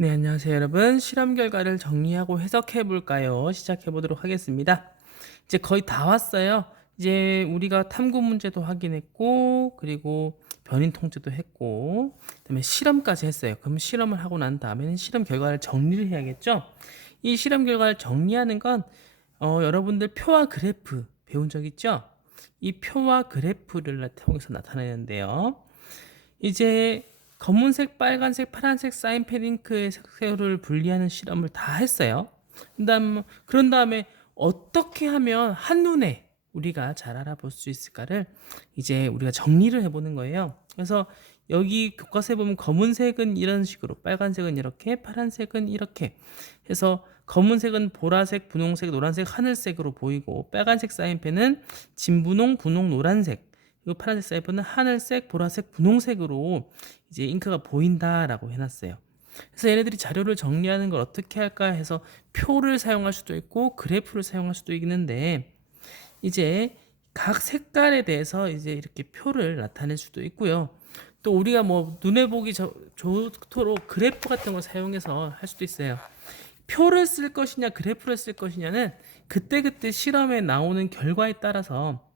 네, 안녕하세요, 여러분. 실험 결과를 정리하고 해석해 볼까요? 시작해 보도록 하겠습니다. 이제 거의 다 왔어요. 이제 우리가 탐구 문제도 확인했고, 그리고 변인 통제도 했고, 그다음에 실험까지 했어요. 그럼 실험을 하고 난 다음에는 실험 결과를 정리를 해야겠죠? 이 실험 결과를 정리하는 건 여러분들 표와 그래프 배운 적 있죠? 이 표와 그래프를 통해서 나타내는데요. 이제 검은색, 빨간색, 파란색 사인 패딩크의 색소를 분리하는 실험을 다 했어요. 그런 다음에 어떻게 하면 한눈에 우리가 잘 알아볼 수 있을까를 이제 우리가 정리를 해보는 거예요. 그래서 여기 교과서에 보면 검은색은 이런 식으로, 빨간색은 이렇게, 파란색은 이렇게 해서 검은색은 보라색, 분홍색, 노란색, 하늘색으로 보이고, 빨간색 사인펜은 진분홍, 분홍, 노란색, 그리고 파란색 사이펜은 하늘색, 보라색, 분홍색으로 이제 잉크가 보인다라고 해놨어요. 그래서 얘네들이 자료를 정리하는 걸 어떻게 할까 해서 표를 사용할 수도 있고 그래프를 사용할 수도 있는데, 이제 각 색깔에 대해서 이제 이렇게 표를 나타낼 수도 있고요. 또 우리가 뭐 눈에 보기 좋도록 그래프 같은 걸 사용해서 할 수도 있어요. 표를 쓸 것이냐 그래프를 쓸 것이냐는 그때그때 실험에 나오는 결과에 따라서,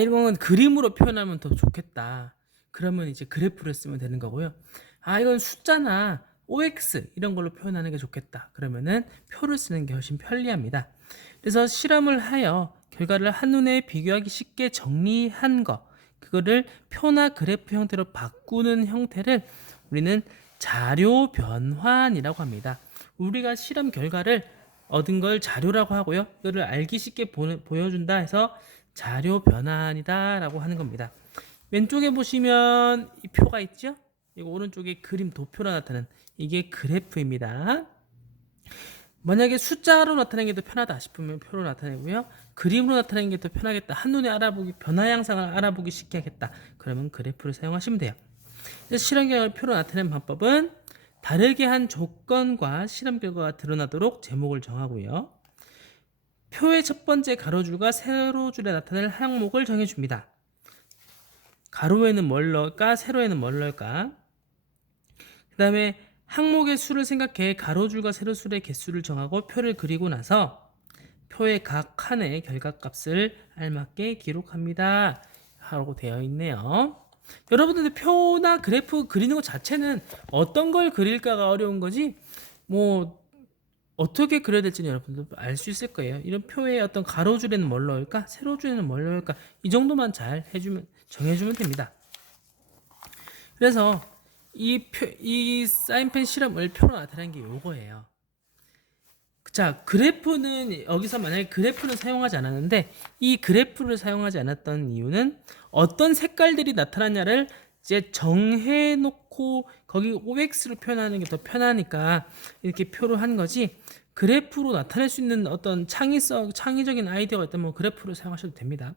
이런 건 그림으로 표현하면 더 좋겠다, 그러면 이제 그래프를 쓰면 되는 거고요. 이건 숫자나 OX 이런 걸로 표현하는 게 좋겠다, 그러면은 표를 쓰는 게 훨씬 편리합니다. 그래서 실험을 하여 결과를 한눈에 비교하기 쉽게 정리한 거, 그거를 표나 그래프 형태로 바꾸는 형태를 우리는 자료 변환이라고 합니다. 우리가 실험 결과를 얻은 걸 자료라고 하고요. 이거를 알기 쉽게 보여준다 해서 자료 변환이다 라고 하는 겁니다. 왼쪽에 보시면 이 표가 있죠? 이거 오른쪽에 그림 도표로 나타나는 이게 그래프입니다. 만약에 숫자로 나타내는 게 더 편하다 싶으면 표로 나타내고요. 그림으로 나타내는 게 더 편하겠다, 한눈에 알아보기, 변화 양상을 알아보기 쉽게 하겠다, 그러면 그래프를 사용하시면 돼요. 그래서 실험 결과를 표로 나타내는 방법은 다르게 한 조건과 실험 결과가 드러나도록 제목을 정하고요. 표의 첫 번째 가로줄과 세로줄에 나타낼 항목을 정해줍니다. 가로에는 뭘 넣을까? 세로에는 뭘 넣을까? 그 다음에 항목의 수를 생각해 가로줄과 세로줄의 개수를 정하고 표를 그리고 나서 표의 각 칸의 결과값을 알맞게 기록합니다 하고 되어 있네요. 여러분들 표나 그래프 그리는 것 자체는 어떤 걸 그릴까가 어려운 거지, 뭐 어떻게 그려야 될지는 여러분들 알 수 있을 거예요. 이런 표의 어떤 가로줄에는 뭘 넣을까, 세로줄에는 뭘 넣을까, 이 정도만 잘 정해주면 됩니다. 그래서 이 사인펜 실험을 표로 나타낸 게 요거예요. 자, 그래프는 여기서 만약에 그래프는 사용하지 않았는데, 이 그래프를 사용하지 않았던 이유는 어떤 색깔들이 나타나냐를 이제 정해놓고 거기 OX로 표현하는 게 더 편하니까 이렇게 표로 한 거지, 그래프로 나타낼 수 있는 어떤 창의적인 아이디어가 있다면 그래프를 사용하셔도 됩니다.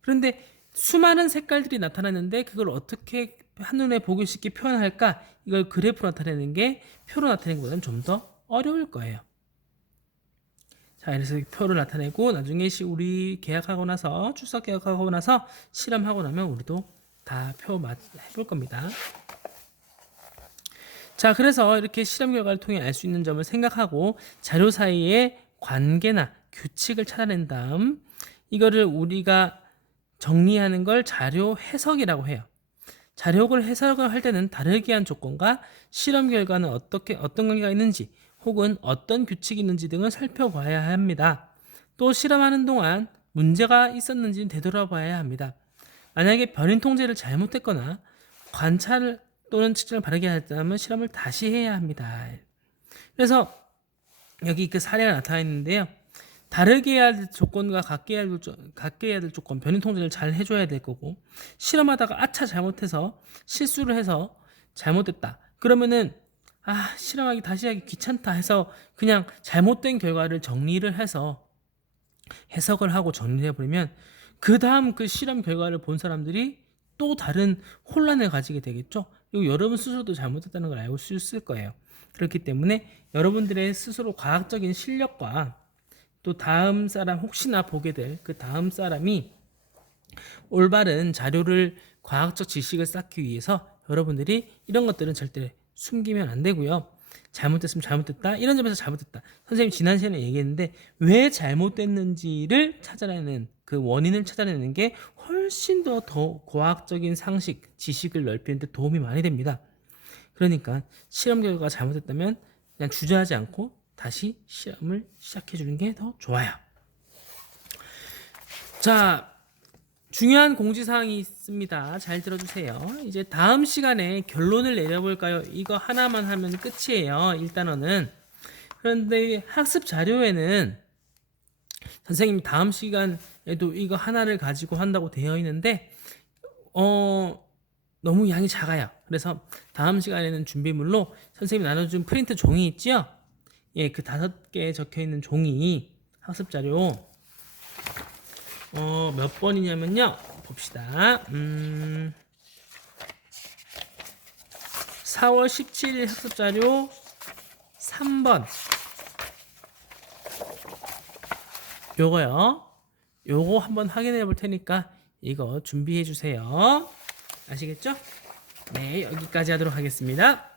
그런데 수많은 색깔들이 나타나는데 그걸 어떻게 한눈에 보기 쉽게 표현할까, 이걸 그래프로 나타내는 게 표로 나타내는 것보다는 좀 더 어려울 거예요. 자, 그래서 표를 나타내고 나중에 우리 계약하고 나서, 출석 계약하고 나서 실험하고 나면 우리도 다 표 해볼 겁니다. 자, 그래서 이렇게 실험 결과를 통해 알 수 있는 점을 생각하고 자료 사이의 관계나 규칙을 찾아낸 다음 이거를 우리가 정리하는 걸 자료 해석이라고 해요. 자료를 해석을 할 때는 다르게 한 조건과 실험 결과는 어떤 관계가 있는지 혹은 어떤 규칙이 있는지 등을 살펴봐야 합니다. 또 실험하는 동안 문제가 있었는지는 되돌아봐야 합니다. 만약에 변인 통제를 잘못했거나 관찰 또는 측정을 바르게 했다면 실험을 다시 해야 합니다. 그래서 여기 그 사례가 나타나 있는데요. 다르게 해야 될 조건과 같게 해야 될 조건, 변인 통제를 잘 해줘야 될 거고, 실험하다가 아차 잘못해서 실수를 해서 잘못됐다, 그러면은 실험하기 다시 하기 귀찮다 해서 그냥 잘못된 결과를 정리를 해서 해석을 하고 정리를 해버리면 그 다음 그 실험 결과를 본 사람들이 또 다른 혼란을 가지게 되겠죠. 그리고 여러분 스스로도 잘못했다는 걸 알고 있을 거예요. 그렇기 때문에 여러분들의 스스로 과학적인 실력과 또 다음 사람, 혹시나 보게 될 그 다음 사람이 올바른 자료를, 과학적 지식을 쌓기 위해서 여러분들이 이런 것들은 절대 숨기면 안 되고요. 잘못됐으면 잘못됐다. 이런 점에서 잘못됐다. 선생님이 지난 시간에 얘기했는데 왜 잘못됐는지를 찾아내는 그 원인을 찾아내는 게 훨씬 더 과학적인 상식, 지식을 넓히는 데 도움이 많이 됩니다. 그러니까 실험 결과가 잘못됐다면 그냥 주저하지 않고 다시 실험을 시작해 주는 게 더 좋아요. 자, 중요한 공지사항이 있습니다. 잘 들어주세요. 이제 다음 시간에 결론을 내려볼까요? 이거 하나만 하면 끝이에요. 1단원은. 그런데 학습 자료에는 선생님이 다음 시간에도 이거 하나를 가지고 한다고 되어 있는데 너무 양이 작아요. 그래서 다음 시간에는 준비물로 선생님이 나눠준 프린트 종이 있죠? 예, 그 5개에 적혀있는 종이 학습 자료 몇 번이냐면요. 봅시다. 4월 17일 학습 자료 3번. 요거요. 요거 한번 확인해 볼 테니까 이거 준비해 주세요. 아시겠죠? 네, 여기까지 하도록 하겠습니다.